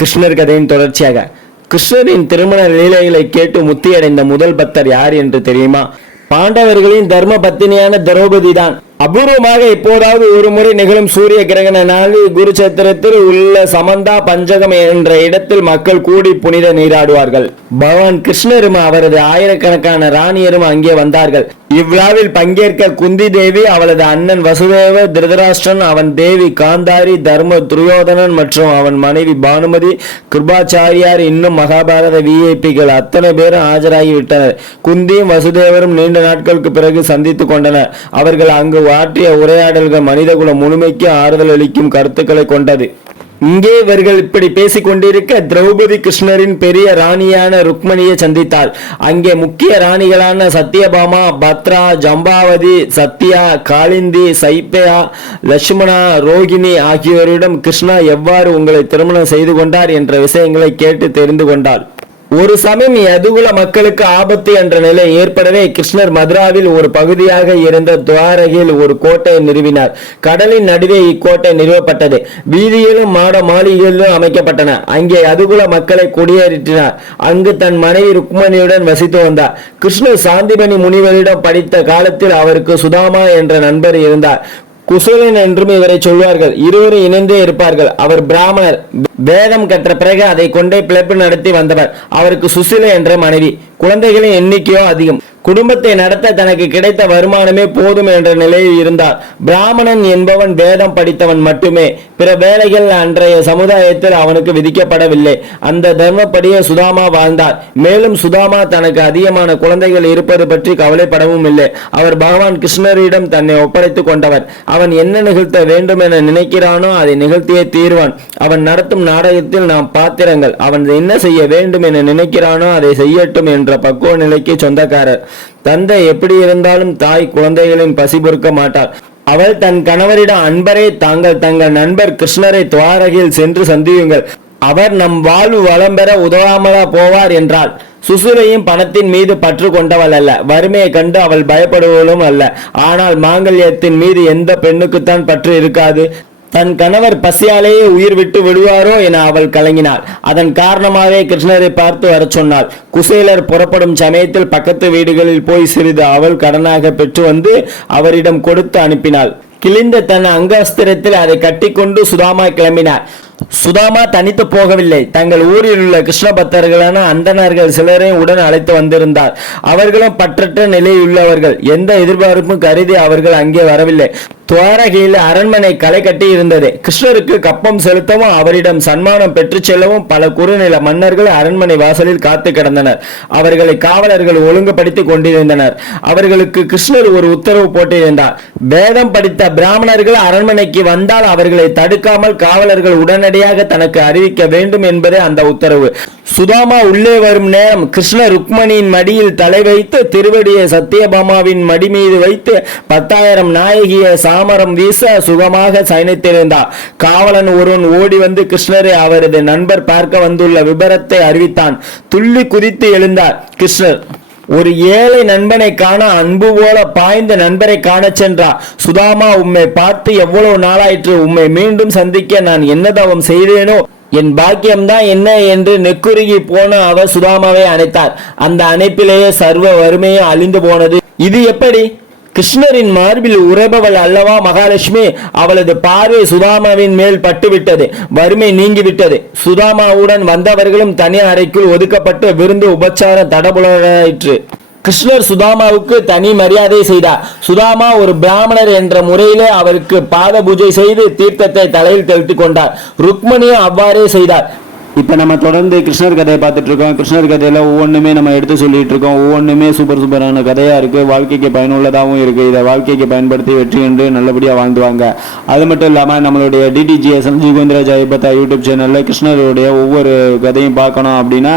கிருஷ்ணர் கதையின் தொடர்ச்சியாக கிருஷ்ணரின் திருமண லீலைகளை கேட்டு முத்தியடைந்த முதல் பக்தர் யார் என்று தெரியுமா? பாண்டவர்களின் தர்ம பத்தினியான திரௌபதி தான். அபூர்வமாக இப்போதாவது ஒரு முறை நிகழும் சூரிய கிரகண நாளில் குருச்சத்திரத்தில் உள்ள சமந்தா பஞ்சகம் என்ற இடத்தில் மக்கள் கூடி புனித நீராடுவார்கள். பகவான் கிருஷ்ணரும் அவரது ஆயிரக்கணக்கான ராணியரும் அங்கே வந்தார்கள். இவ்விழாவில் பங்கேற்க குந்தி தேவி, அவளது அண்ணன் வசுதேவ, திருதராஷ்டிரன், அவன் தேவி காந்தாரி, தர்ம துரியோதனன் மற்றும் அவன் மனைவி பானுமதி, கிருபாச்சாரியார், இன்னும் மகாபாரத விஐபிகள் அத்தனை பேரும் ஆஜராகிவிட்டனர். குந்தியும் வசுதேவரும் நீண்ட நாட்களுக்கு பிறகு சந்தித்துக் கொண்டனர். அவர்கள் அங்கு ஆற்றிய உரையாடல்கள் மனிதகுல முழுமைக்கு ஆறுதல் அளிக்கும் கருத்துக்களை கொண்டது. இங்கே இவர்கள் இப்படி பேசிக் கொண்டிருக்க திரௌபதி கிருஷ்ணரின் பெரிய ராணியான ருக்மணியை சந்தித்தாள். அங்கே முக்கிய ராணிகளான சத்யபாமா, பத்ரா, ஜம்பாவதி, சத்யா, காளிந்தி, சைப்பயா, லட்சுமணா, ரோகிணி ஆகியோரிடம் கிருஷ்ணா எவ்வாறு உங்களை திருமணம் செய்து கொண்டார் என்ற விஷயங்களை கேட்டு தெரிந்து கொண்டாள். ஒரு சமயம் யதுகுல மக்களுக்கு ஆபத்து என்ற நிலை ஏற்படவே கிருஷ்ணர் மதுராவில் ஒரு பகுதியாக இருந்த துவாரகையில் ஒரு கோட்டையை நிறுவினார். கடலின் நடுவே இக்கோட்டை நிறுவப்பட்டது. வீதியிலும் மாட மாளிகைகளிலும் அமைக்கப்பட்டன. அங்கே யதுகுல மக்களை குடியேற்றினார். அங்கு தன் மனைவி ருக்மணியுடன் வசித்து வந்தார். கிருஷ்ணர் சாந்திபனி முனிவரிடம் படித்த காலத்தில் அவருக்கு சுதாமா என்ற நண்பர் இருந்தார். குசலன் என்றும் இவரை சொல்வார்கள். இருவரும் இணைந்தே இருப்பார்கள். அவர் பிராமணர். வேதம் கற்ற பிறகு அதை கொண்டே பிழைப்பு நடத்தி வந்தவர். அவருக்கு சுசில என்ற மனைவி. குழந்தைகளின் எண்ணிக்கையோ அதிகம். குடும்பத்தை நடத்த தனக்கு கிடைத்த வருமானமே போதும் என்ற நிலையில் இருந்தார். பிராமணன் என்பவன் வேதம் படித்தவன் மட்டுமே. பிற வேலைகள் அன்றைய சமுதாயத்தில் அவனுக்கு விதிக்கப்படவில்லை. அந்த தர்மப்படியே சுதாமா வாழ்ந்தார். மேலும் சுதாமா தனக்கு அதிகமான குழந்தைகள் இருப்பது பற்றி கவலைப்படவும் இல்லை. அவர் பகவான் கிருஷ்ணரிடம் தன்னை ஒப்படைத்துக் கொண்டவர். அவன் என்ன நிகழ்த்த வேண்டும் என நினைக்கிறானோ அதை நிகழ்த்தியே தீர்வான். அவன் நடத்தும் நாடகத்தில் நாம் பாத்திரங்கள். அவன் என்ன செய்ய வேண்டும் என நினைக்கிறானோ அதை செய்யட்டும் என்ற பக்குவ நிலைக்கு சொந்தக்காரர். தந்தை எப்படி இருந்தாலும் தாய் குழந்தைகளின் பசி பொறுக்க மாட்டார். அவள் தன் கணவரிடம், அன்பரே, தாங்கள் தங்கள் நண்பர் கிருஷ்ணரை துவாரகையில் சென்று சந்தியுங்கள். அவர் நம் வாழ்வு வளம் பெற உதவாமலா போவார் என்றாள். சுசுரையும் பணத்தின் மீது பற்று கொண்டவள் அல்ல. வறுமையை கண்டு அவள் பயப்படுவதும் அல்ல. ஆனால் மாங்கல்யத்தின் மீது எந்த பெண்ணுக்குத்தான் பற்று இருக்காது? தன் கணவர் பசியாலேயே உயிர் விட்டு விடுவாரோ என அவள் கலங்கினாள். அதன் காரணமாகவே கிருஷ்ணரை பார்த்து வர சொன்னாள். குசேலர் புறப்படும் சமயத்தில் பக்கத்து வீடுகளில் போய் சிறிது அவள் கடனாக பெற்று வந்து அவரிடம் கொடுத்து அனுப்பினாள். கிழிந்த தன் அங்கஸ்திரத்தில் அதை கட்டிக்கொண்டு சுதாமா கிளம்பினார். சுதாமா தனித்து போகவில்லை. தங்கள் ஊரில் உள்ள கிருஷ்ண பக்தர்களான அந்தணர்கள் சிலரையும் உடன் அழைத்து வந்திருந்தார். அவர்களும் பற்றற்ற நிலையில் உள்ளவர்கள். எந்த எதிர்பார்ப்பும் கருதி அவர்கள் அங்கே வரவில்லை. துவாரகையில் அரண்மனை களை கட்டி இருந்தது. கிருஷ்ணருக்கு கப்பம் செலுத்தவும் அவரிடம் சன்மானம் பெற்று செல்லவும் பல குறுநில மன்னர்கள் அரண்மனை வாசலில் காத்து கிடந்தனர். அவர்களை காவலர்கள் ஒழுங்குபடுத்தி கொண்டிருந்தனர். அவர்களுக்கு கிருஷ்ணர் ஒரு உத்தரவு போட்டிருந்தார். வேதம் படித்த பிராமணர்கள் அரண்மனைக்கு வந்தால் அவர்களை தடுக்காமல் காவலர்கள் உடனடியாக தனக்கு அறிவிக்க வேண்டும் என்பதே அந்த உத்தரவு. சுதாமா உள்ளே வரும் நேரம் கிருஷ்ணர் ருக்மணியின் மடியில் தலை வைத்து திருவடியை சத்யபாமாவின் மடி மீது வைத்து 10,000 நாயகிய சாமரம் வீச சுகமாக சயனித்திருந்தார். காவலன் ஒருவன் ஓடி வந்து கிருஷ்ணரை அவரது நண்பர் பார்க்க வந்துள்ள விபரத்தை அறிவித்தான். துள்ளி குதித்து எழுந்தார் கிருஷ்ணர். ஒரு ஏழை நண்பனை காண அன்பு போல பாய்ந்த நண்பரை காண சென்றார். சுதாமா, உம்மை பார்த்து எவ்வளவு நாளாயிற்று. உம்மை மீண்டும் சந்திக்க நான் என்ன தவம் செய்தேனோ, என் பாக்கியம்தான் என்ன என்று நெக்குருகி போன அவர் சுதாமாவை அணைத்தார். அந்த அணைப்பிலேயே சர்வ வறுமையும் அழிந்து போனது. இது எப்படி? கிருஷ்ணரின் மார்பில் உரைபவள் அல்லவா மகாலட்சுமி. அவளது பார்வை சுதாமாவின் மேல் பட்டுவிட்டது. வறுமை நீங்கிவிட்டது. சுதாமாவுடன் வந்தவர்களும் தனி அறைக்குள் ஒதுக்கப்பட்டு விருந்து உபச்சாரம் தடபுடலாயிற்று. கிருஷ்ணர் சுதாமாவுக்கு தனி மரியாதை செய்தார். சுதாமா ஒரு பிராமணர் என்ற முறையிலே அவருக்கு பாத பூஜை செய்து தீர்த்தத்தை தலையில் தெளித்துக் கொண்டார். ருக்மணியும் அவ்வாறே செய்தார். இப்போ நம்ம தொடர்ந்து கிருஷ்ணர் கதையை பார்த்துட்டு இருக்கோம். கிருஷ்ணர் கதையில ஒவ்வொன்றுமே நம்ம எடுத்து சொல்லிட்டு இருக்கோம். ஒவ்வொன்றுமே சூப்பரான கதையா இருக்கு. வாழ்க்கைக்கு பயனுள்ளதாகவும் இருக்கு. இதை வாழ்க்கைக்கு பயன்படுத்தி வெற்றி என்று நல்லபடியா வாழ்ந்துவாங்க. அது மட்டும் இல்லாமல் நம்மளுடைய டிடிஜிஎஸ் ஜீவேந்திராஜ் ஐபத்தா யூடியூப் சேனல்ல கிருஷ்ணருடைய ஒவ்வொரு கதையும் பார்க்கணும் அப்படின்னா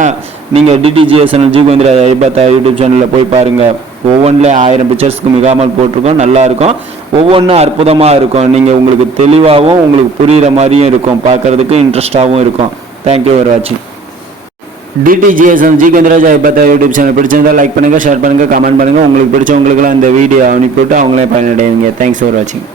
நீங்க டிடிஜிஎஸ் ஜீவேந்திராஜ் ஐபத்தா யூடியூப் சேனல்ல போய் பாருங்க. ஒவ்வொன்றில் 1000 பிக்சர்ஸ்க்கு மிகாமல் போட்டிருக்கோம். நல்லா இருக்கும். ஒவ்வொன்றும் அற்புதமாக இருக்கும். நீங்கள் உங்களுக்கு தெளிவாகவும் உங்களுக்கு புரிகிற மாதிரியும் இருக்கும். பார்க்கறதுக்கு இன்ட்ரெஸ்டாகவும் இருக்கும். தேங்க்யூ ஃபார் வாட்சிங். டிடிஜிஎஸ் ஜீவேந்திராஜ் ஐபத்தா யூடியூப் சேனல் பிடிச்சிருந்தா லைக் பண்ணுங்கள், ஷேர் பண்ணுங்கள், கமெண்ட் பண்ணுங்கள். உங்களுக்கு பிடிச்சவங்களுக்குலாம் இந்த வீடியோ அனுப்பிவிட்டு அவங்களே பயனடைவீங்க. தேங்க்ஸ் ஃபார் வாட்சிங்.